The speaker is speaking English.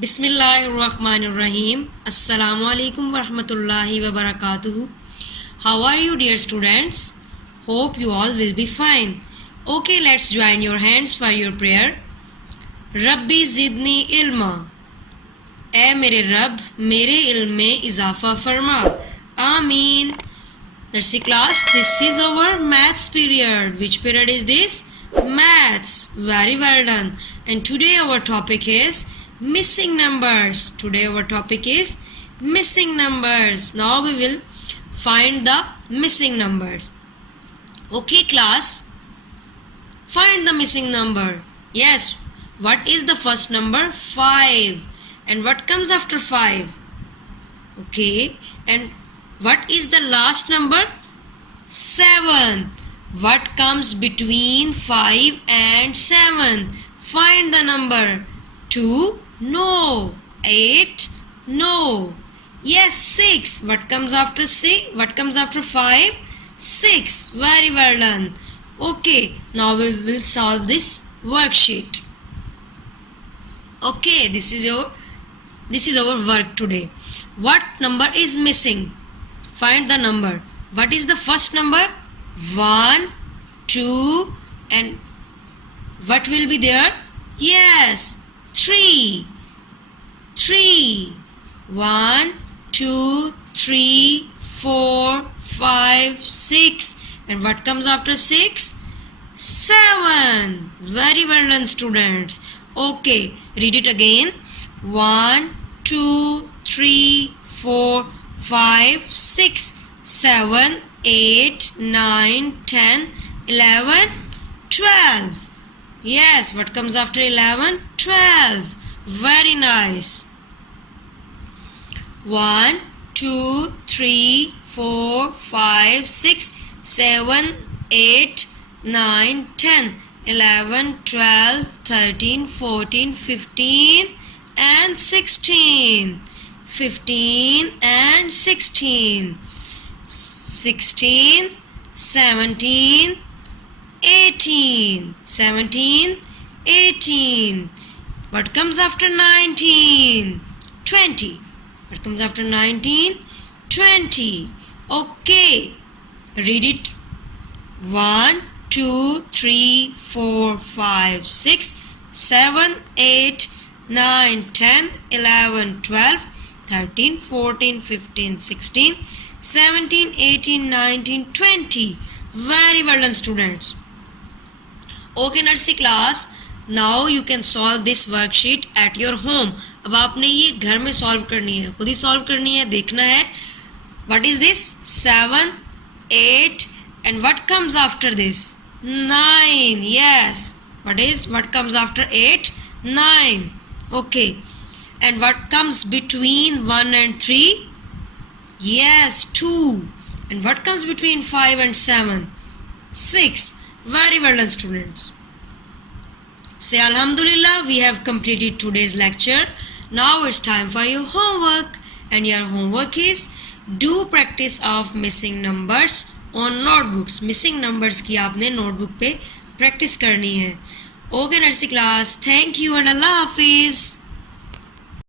Bismillahirrahmanirrahim. Assalamu alaikum wa rahmatullahi wa barakatuhu. How are you, dear students? Hope you all will be fine. Okay, let's join your hands for your prayer. Rabbi zidni ilma. ए मेरे रब मेरे इल्म में इजाफा फरमा. Ameen. Nursery class, this is our maths period. Which period is this? Maths. Very well done. And today our topic is missing numbers. Today our topic is missing numbers. Now we will find the missing numbers. Okay class, find the missing number. Yes, what is the first number? 5. And what comes after 5? Okay, and what is the last number? 7. What comes between 5 and 7? Find the number. 2? No. 8? No. Yes, 6. What comes after 6? What comes after 5? 6. Very well done. Okay, now we will solve this worksheet. Okay, this is our work today. What number is missing? Find the number. What is the first number? 1, 2, and what will be there? Yes, 3. 3. 1, 2, 3, 4, 5, 6. And what comes after 6? 7. Very well done, students. Okay, read it again. 1, 2, 3, 4, 5, 6, 7, 8, 9, 10, 11, 12. Yes, what comes after 11? 12. Very nice. 1, 2, 3, 4, 5, 6, 7, 8, 9, 10, 11, 12, 13, 14, 15 and 16. 15 and 16. 16, 17, 18. 17, 18. What comes after 19? 20. What comes after 19? 20. Okay. Read it. 1, 2, 3, 4, 5, 6, 7, 8, 9, 10, 11, 12, 13, 14, 15, 16, 17, 18, 19, 20. Very well done, students. Okay, nursery class. Now you can solve this worksheet at your home. अब आपने ये घर में solve करनी है, खुद ही solve करनी है, देखना है. What is this? 7, 8, and what comes after this? 9. Yes. What comes after 8? 9. Okay. And what comes between 1 and 3? Yes, 2. And what comes between 5 and 7? 6. Very well done, students. Say Alhamdulillah, we have completed today's lecture. Now it's time for your homework. And your homework is do practice of missing numbers on notebooks. Missing numbers की आपने notebook पे practice करनी है. Okay, nursery class. Thank you and Allah Hafiz.